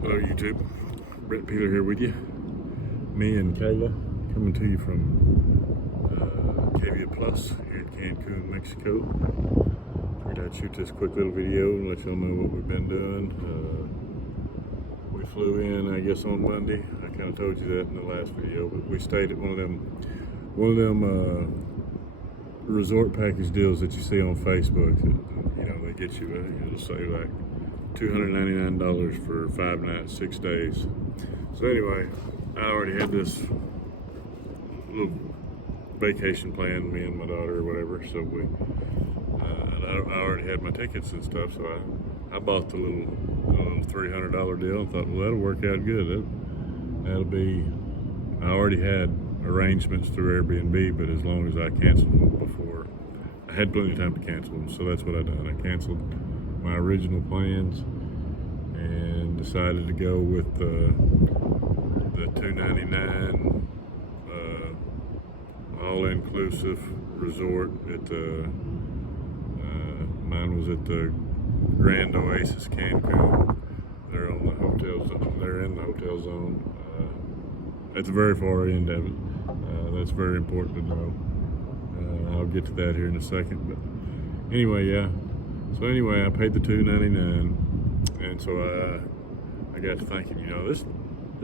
Hello YouTube, Brett Peeler here with you. Me and Kayla coming to you from Cavia Plus here at Cancun, Mexico. Figured I'd shoot this quick little video and let y'all know what we've been doing. We flew in, I guess, on Monday. I kind of told you that in the last video, but we stayed at one of them resort package deals that you see on Facebook. That, you know, they get you, it'll say like $299 for 5 nights, 6 days. So anyway, I already had this little vacation plan, me and my daughter or whatever. So I already had my tickets and stuff. So I bought the little $300 deal and thought, well, that'll work out good. That'll be. I already had arrangements through Airbnb, but as long as I canceled them before, I had plenty of time to cancel them. So that's what I done. I canceled my original plans and decided to go with the $299 all-inclusive resort at the mine was at the Grand Oasis Cancun. They're on the hotels. They're in the hotel zone at the very far end of it. That's very important to know. I'll get to that here in a second. But anyway, yeah. So anyway, I paid the $299, and so I got to thinking, you know, this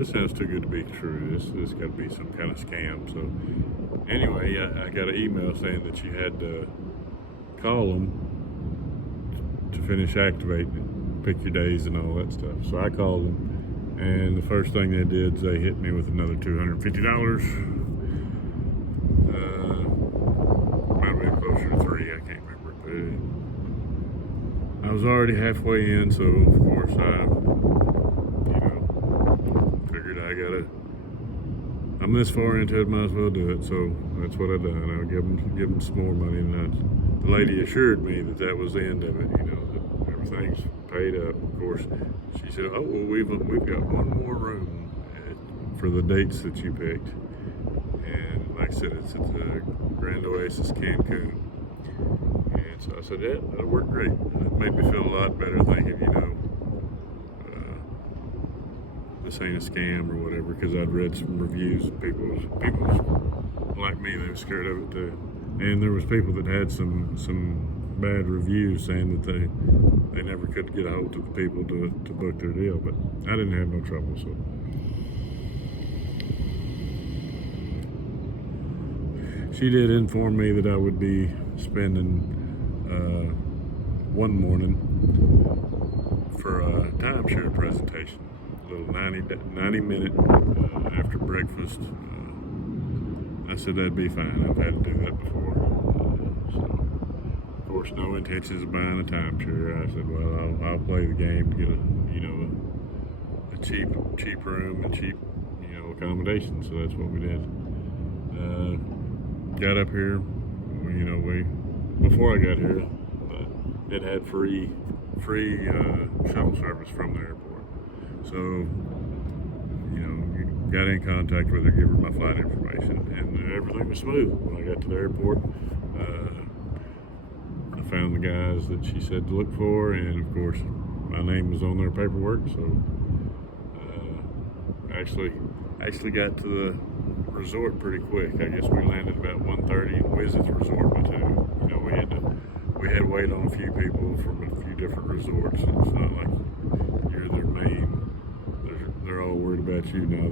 sounds too good to be true. This got to be some kind of scam. So anyway, I got an email saying that you had to call them to finish activating it, pick your days and all that stuff. So I called them, and the first thing they did is they hit me with another $250. Might have been closer to $300, I can't remember, but I was already halfway in, so of course I, figured I'm this far into it, might as well do it. So that's what I done. I'll give them some more money, and the lady assured me that was the end of it. You know, that everything's paid up. Of course, she said, "Oh well, we've got one more room for the dates that you picked," and like I said, it's at the Grand Oasis Cancun. And so I said, yeah, that'll work great. It made me feel a lot better thinking, this ain't a scam or whatever, because I'd read some reviews of people like me, they were scared of it too. And there was people that had some bad reviews saying that they never could get a hold of the people to book their deal, but I didn't have no trouble, so. She did inform me that I would be spending one morning for a timeshare presentation, a little 90-minute after breakfast. I said that'd be fine. I've had to do that before. So, of course, no intentions of buying a timeshare. I said, well, I'll play the game to get a cheap room and cheap, accommodation. So that's what we did. Got up here, before I got here, it had free shuttle service from the airport. So, got in contact with her, give her my flight information, and everything was smooth. When I got to the airport, I found the guys that she said to look for, and of course, my name was on their paperwork. So, actually got to the resort pretty quick. I guess we landed about 1:30 and was at the resort by 2. We had to wait on a few people from a few different resorts. It's not like you're their main. They're all worried about you now.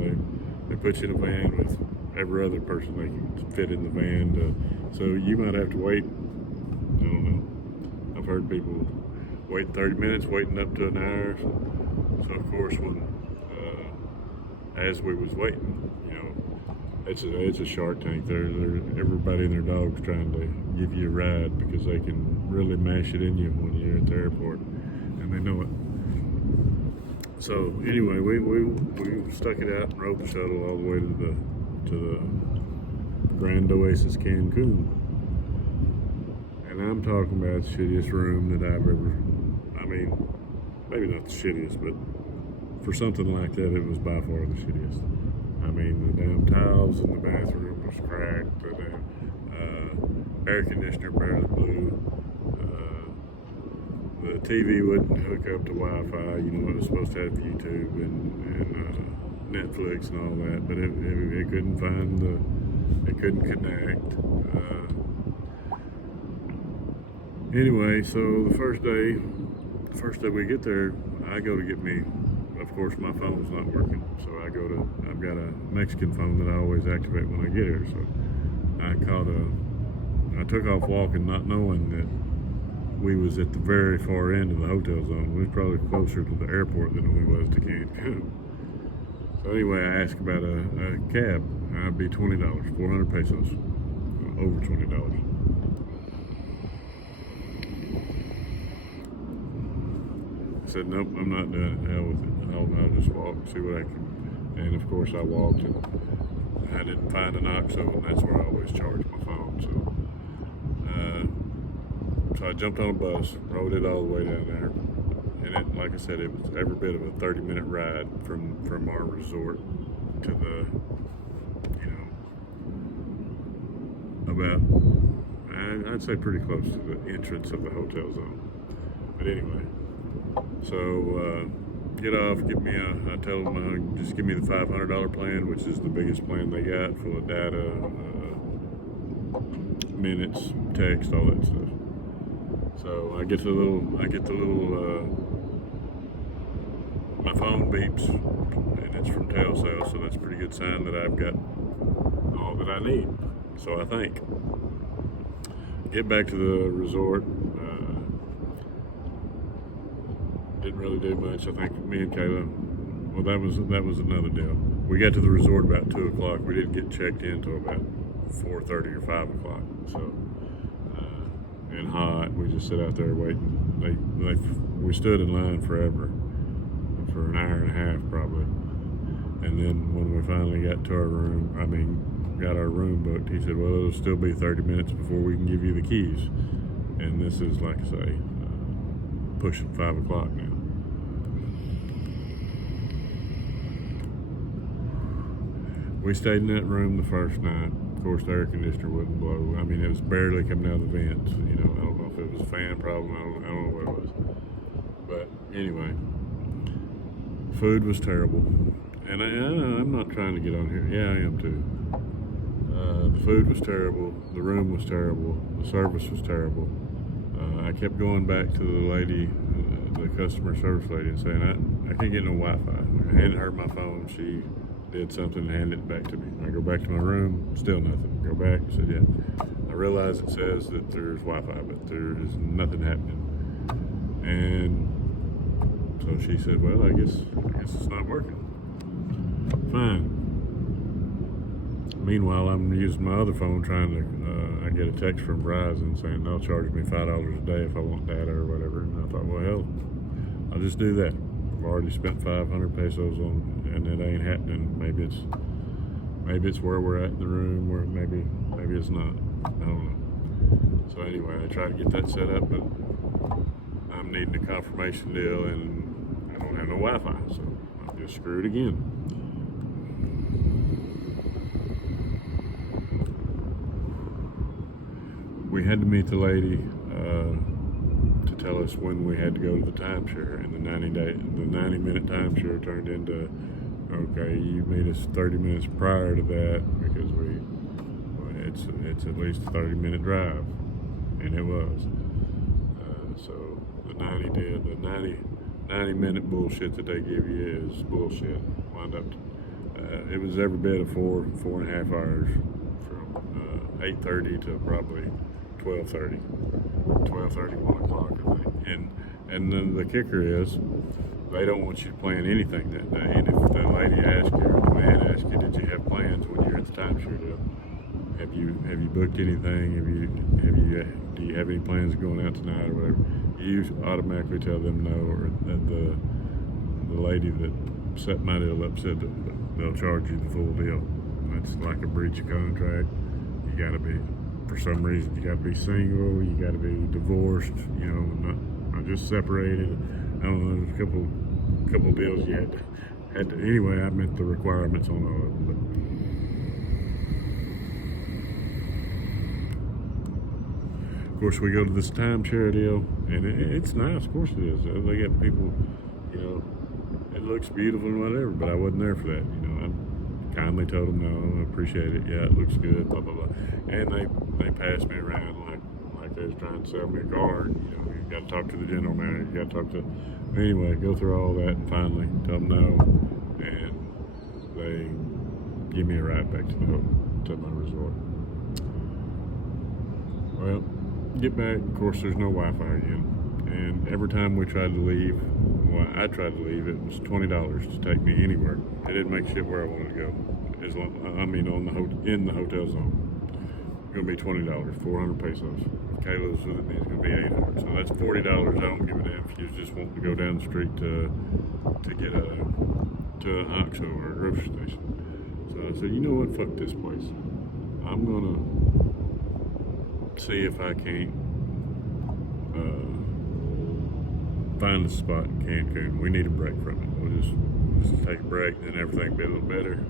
They put you in a van with every other person they can fit in the van. So you might have to wait. I don't know. I've heard people wait 30 minutes, waiting up to an hour. So of course, as we was waiting, it's a Shark Tank. They're everybody and their dog's trying to give you a ride because they can really mash it in you when you're at the airport, and they know it. So anyway, we stuck it out and rode the shuttle all the way to the Grand Oasis Cancun, and I'm talking about the shittiest room that I've ever. I mean, maybe not the shittiest, but for something like that, it was by far the shittiest. I mean, the damn tiles in the bathroom was cracked. The damn air conditioner barely blew. the TV wouldn't hook up to Wi-Fi. You know, it was supposed to have YouTube and Netflix and all that, but it couldn't find it couldn't connect. Anyway, so the first day we get there, I go to get me. Of course, my phone's not working, so I've got a Mexican phone that I always activate when I get here. So I took off walking, not knowing that we was at the very far end of the hotel zone. We was probably closer to the airport than we was to Cancun. So anyway, I asked about a cab. I'd be $20, 400 pesos, over $20. I said, nope, I'm not doing it. Hell with it. I'll just walk, see what I can. And of course, I walked, and I didn't find an OXXO, and that's where I always charge my phone. So I jumped on a bus, rode it all the way down there, and it, like I said, it was every bit of a 30-minute ride from our resort to the, about, I'd say pretty close to the entrance of the hotel zone. But anyway, so get off, I tell them just give me the $500 plan, which is the biggest plan they got, full of data, minutes, text, all that stuff. So I get the little, my phone beeps, and it's from Telcel, so that's a pretty good sign that I've got all that I need. So I think. Get back to the resort. Didn't really do much. I think me and Kayla, well, that was another deal. We got to the resort about 2 o'clock. We didn't get checked in until about 4:30 or 5 o'clock. So, and hot, we just sit out there waiting. We stood in line forever, for an hour and a half probably. And then when we finally got to our room, got our room booked, he said, well, it'll still be 30 minutes before we can give you the keys. And this is, like I say, pushing 5 o'clock now. We stayed in that room the first night. Of course, the air conditioner wouldn't blow. I mean, it was barely coming out of the vents. I don't know if it was a fan problem. I don't know what it was. But anyway, food was terrible. And I'm not trying to get on here. Yeah, I am too. The food was terrible. The room was terrible. The service was terrible. I kept going back to the lady, the customer service lady, and saying, I can't get no Wi-Fi. I handed her my phone. She did something and handed it back to me. I go back to my room, still nothing. Go back, said, yeah. I realize it says that there's Wi-Fi, but there is nothing happening. And so she said, well, I guess it's not working. Fine. Meanwhile, I'm using my other phone trying to, I get a text from Verizon saying they'll charge me $5 a day if I want data or whatever. And I thought, well, hell, I'll just do that. I've already spent 500 pesos on, and it ain't happening. Maybe it's where we're at in the room, or maybe it's not. I don't know. So anyway, I tried to get that set up, but I'm needing a confirmation deal, and I don't have no Wi-Fi, so I'm just screwed again. We had to meet the lady to tell us when we had to go to the timeshare, and the 90-minute timeshare turned into, okay, you meet us 30 minutes prior to that, because it's at least a 30-minute drive, and it was. So the 90-minute bullshit that they give you is bullshit. Wound up, it was every bit of 4.5 hours, from 8:30 to probably 12:30, 1 o'clock, I think. And then the kicker is, they don't want you to plan anything that day. And if the lady asks you, or the man asks you, did you have plans when you're at the timeshare deal? Have you booked anything? Do you have any plans of going out tonight or whatever? You automatically tell them no, or that the lady that set my deal up said that they'll charge you the full deal. That's like a breach of contract. You gotta be, for some reason, you gotta be single, you gotta be divorced, not just separated. I don't know, there's a couple deals you had to anyway, I met the requirements on all of them. But of course, we go to this timeshare deal, And it's nice, of course it is. They got people, you know, it looks beautiful and whatever, but I wasn't there for that. You know, I kindly told them no, I appreciate it. Yeah, it looks good, blah blah blah. And they passed me around like they was trying to sell me a car. You know, you got to talk to the general manager. You got to talk to. Anyway, go through all that and finally tell them no, and they give me a ride back to my resort. Well, get back. Of course, there's no Wi-Fi again. And every time we tried to leave, well, I tried to leave, it was $20 to take me anywhere. It didn't make shit where I wanted to go. As long, I mean, in the hotel zone. It's gonna be $20, 400 pesos. If Kayla's with it, it's gonna be 800. So that's $40. I don't give a damn if you just want to go down the street to get to an OXXO or a grocery station. So I said, you know what? Fuck this place. I'm gonna see if I can't find a spot in Cancun. We need a break from it. We'll just take a break, and everything will be a little better.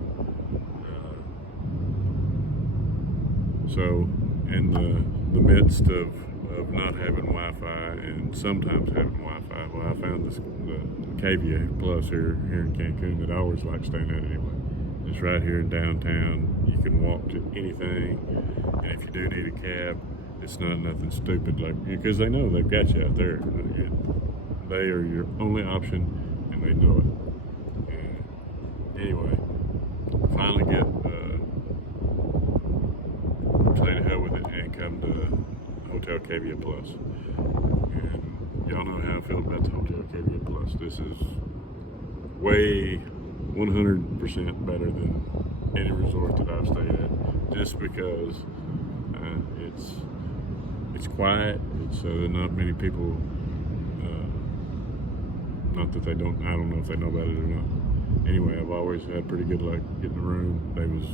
So, in the midst of not having Wi-Fi and sometimes having Wi-Fi, well, I found the Cavia Plus here in Cancun that I always like staying at anyway. It's right here in downtown. You can walk to anything, and if you do need a cab, it's not nothing stupid, like, because they know they've got you out there. They are your only option, and they know it. And anyway, finally get say to hell with it and come to Hotel Cavia Plus. And y'all know how I feel about the Hotel Cavia Plus. This is way 100% better than any resort that I've stayed at, just because it's quiet. It's not many people. Not that they don't. I don't know if they know about it or not. Anyway, I've always had pretty good luck getting a room. They was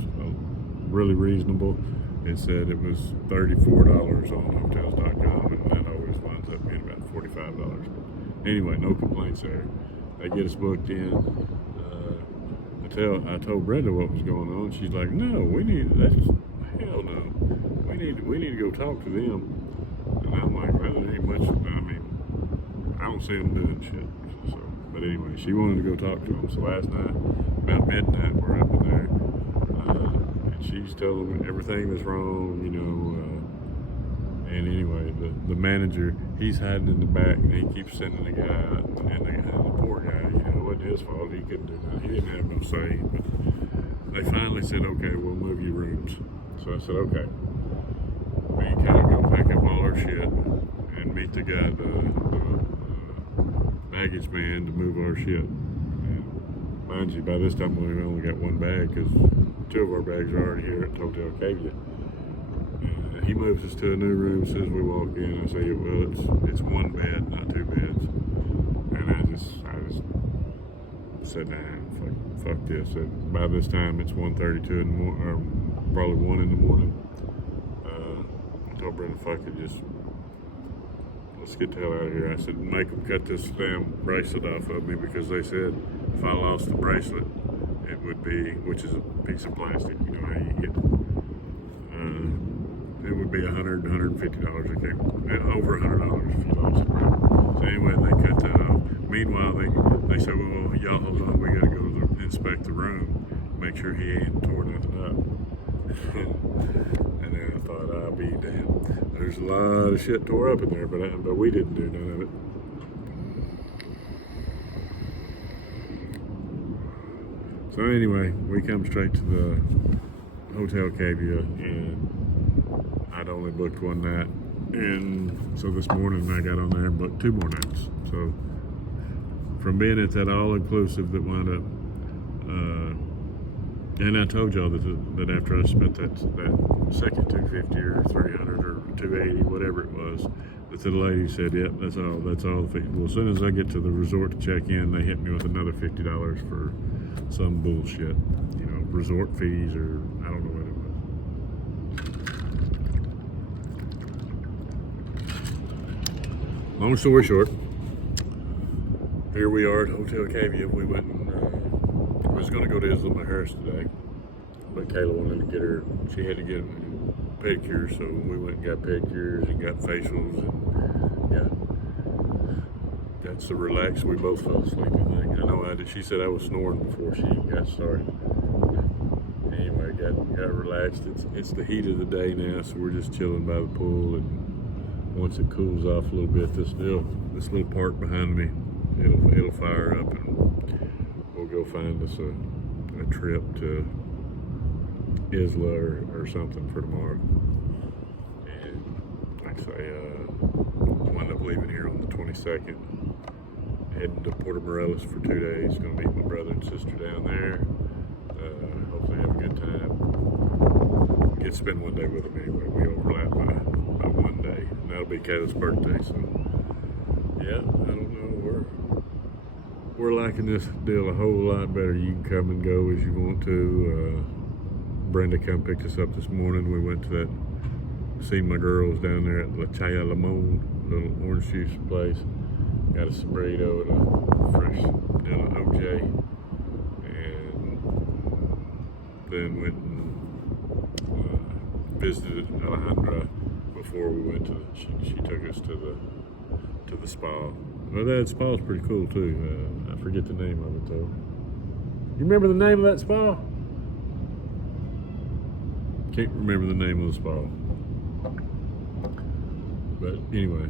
really reasonable. It said it was $34 on hotels.com, and that always winds up being about $45. Anyway, no complaints there. They get us booked in. I told Brenda what was going on. She's like, "No, hell no. We need to go talk to them." And I'm like, "Well, there ain't much. I mean, I don't see them doing shit." So, but anyway, she wanted to go talk to them. So last night, about midnight, we're up in there. She's telling them everything that's wrong, you know, and anyway, the manager, he's hiding in the back, and he keeps sending the guy out, and the poor guy, you know, it wasn't his fault, he couldn't do that, he didn't have no say, but they finally said, okay, we'll move your rooms. So I said, okay. We kind of go pack up all our shit and meet the guy, the baggage man, to move our shit. And mind you, by this time we only got one bag, because 2 of our bags are already here at Hotel Cavia. He moves us to a new room as soon as we walk in. I say, well, it's 1 bed, not 2 beds. And I just said, nah, fuck this. And by this time, it's 1:32 in the morning, or probably 1 in the morning. I told Brenda, fuck it, let's get the hell out of here. I said, make them cut this damn bracelet off of me, because they said if I lost the bracelet, it would be, which is a piece of plastic, you know how you get, it would be $100, $150, I can't, over $100 if you lost it. So anyway, they cut that off. Meanwhile, they said, well, y'all hold on, we gotta go inspect the room, make sure he ain't tore nothing up. And then I thought, I'll be damned. There's a lot of shit tore up in there, but we didn't do none of it. So anyway, we come straight to the Hotel Cavia, and I'd only booked 1 night, and so this morning I got on there and booked 2 more nights. So from being at that all-inclusive that wound up, and I told y'all that after I spent that second 250 or 300 or 280, whatever it was, that the lady said, yep, that's all the fee. Well, as soon as I get to the resort to check in, they hit me with another $50 for some bullshit, you know, resort fees, or I don't know what it was. Long story short, here we are at Hotel Cavia. We went and was going to go to Isla Mujeres today, but Kayla wanted to get her, she had to get pedicures, so we went and got pedicures and got facials and got so relaxed we both fell asleep, I think. I know I did. She said I was snoring before she got started. Anyway, got relaxed. It's the heat of the day now, so we're just chilling by the pool, and once it cools off a little bit, this little park behind me, it'll fire up, and we'll go find us a trip to Isla or something for tomorrow. And like I say, we'll end up leaving here on the 22nd, heading to Puerto Morelos for 2 days. Gonna meet my brother and sister down there. Hopefully have a good time. Get to spend 1 day with them anyway. We overlap by 1 day, and that'll be Kayla's birthday. So yeah, I don't know. We're liking this deal a whole lot better. You can come and go as you want to. Brenda come picked us up this morning. We went to see my girls down there at La Chaya Limon, little orange juice place. Got a burrito and a fresh vanilla OJ, and then went and visited Alejandra before we went to. She took us to the spa. Well, that spa's pretty cool too. I forget the name of it though. You remember the name of that spa? Can't remember the name of the spa. But anyway,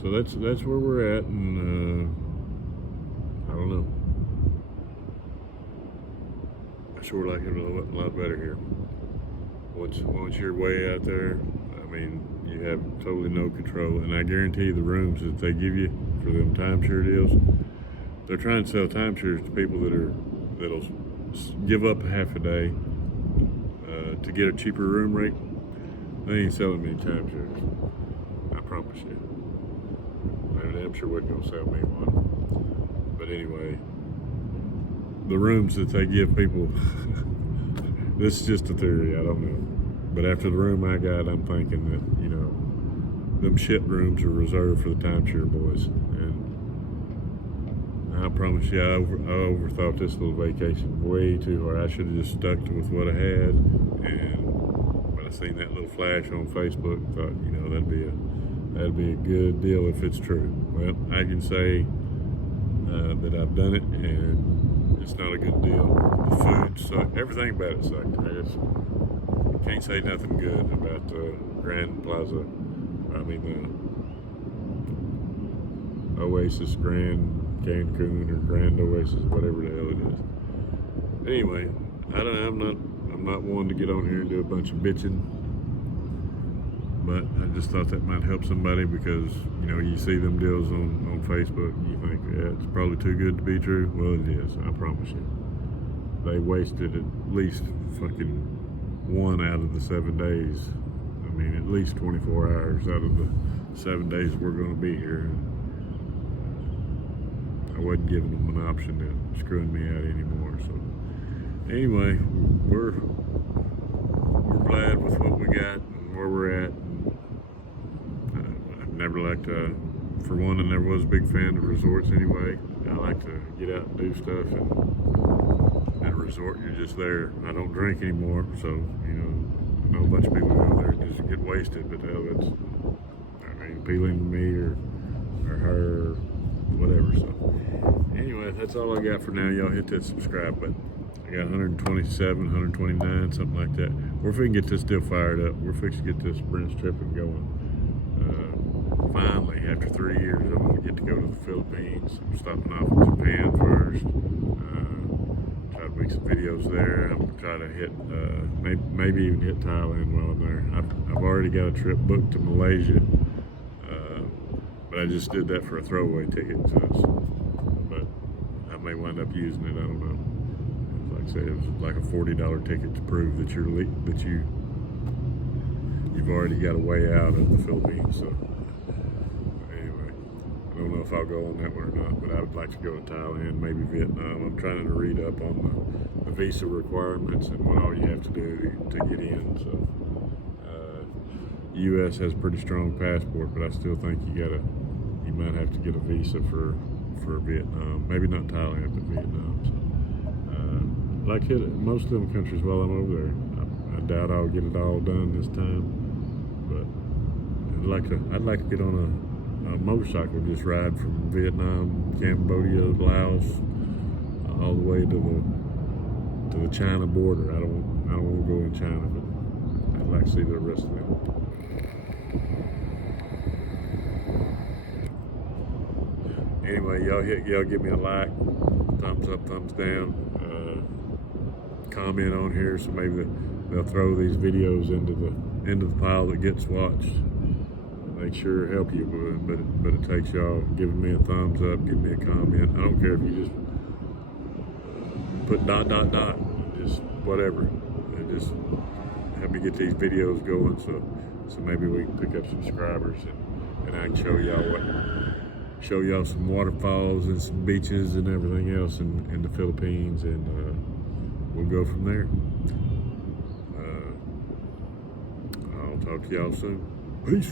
so that's where we're at, and I don't know. I sure like it a lot better here. Once you're way out there, I mean, you have totally no control, and I guarantee you the rooms that they give you for them timeshare deals, they're trying to sell timeshares to people that'll give up a half a day to get a cheaper room rate. They ain't selling many timeshares, I promise you. I'm sure wasn't gonna sell me one. But anyway, the rooms that they give people, this is just a theory, I don't know. But after the room I got, I'm thinking that, you know, them shit rooms are reserved for the timeshare boys. And I promise you, I overthought this little vacation way too hard. I should have just stuck with what I had. But I seen that little flash on Facebook and thought, you know, that'd be a good deal if it's true. Well, I can say that I've done it, and it's not a good deal. The food sucked. Everything about it sucked. I just can't say nothing good about the Grand Plaza. I mean, the Oasis Grand Cancun or Grand Oasis, whatever the hell it is. Anyway, I'm not one to get on here and do a bunch of bitching, but I just thought that might help somebody, because, you know, you see them deals on Facebook and you think, yeah, it's probably too good to be true. Well, it is, I promise you. They wasted at least fucking 1 out of the 7 days. I mean, at least 24 hours out of the 7 days we're going to be here. I wasn't giving them an option of screwing me out anymore. So anyway, we're glad with what we got and where we're at. I've never liked for one, I never was a big fan of resorts anyway. I like to get out and do stuff, and at a resort you're just there. I don't drink anymore, so, you know, I know a bunch of people go there and just get wasted, but hell, it's, I mean, appealing to me or her or whatever. So anyway, that's all I got for now. Y'all hit that subscribe button. I got 127, 129, something like that. We're fixing to get this deal fired up. We're fixing to get this Brent's tripping going. Finally, after 3 years, I'm going to get to go to the Philippines. I'm stopping off in Japan first. Try to make some videos there. I'm going to try to hit, maybe even hit Thailand while I'm there. I've already got a trip booked to Malaysia, but I just did that for a throwaway ticket. But I may wind up using it. I don't know. Like I said, it was like a $40 ticket to prove that you've already got a way out of the Philippines. So anyway, I don't know if I'll go on that one or not, but I would like to go to Thailand, maybe Vietnam. I'm trying to read up on the visa requirements and what all you have to do to get in. So U.S. has a pretty strong passport, but I still think you might have to get a visa for Vietnam. Maybe not Thailand, but Vietnam. So, like hit most of them countries while I'm over there. I doubt I'll get it all done this time, but I'd like to get on a motorcycle just ride from Vietnam, Cambodia, Laos, all the way to the China border. I don't want to go in China, but I'd like to see the rest of them. Anyway, y'all give me a like, thumbs up, thumbs down, comment on here, so maybe they'll throw these videos into the pile that gets watched. They sure help you, but it takes y'all giving me a thumbs up, give me a comment. I don't care if you just put ... just whatever. And just help me get these videos going, so maybe we can pick up subscribers, and I can show y'all some waterfalls and some beaches and everything else in the Philippines, and we'll go from there. I'll talk to y'all soon. Peace.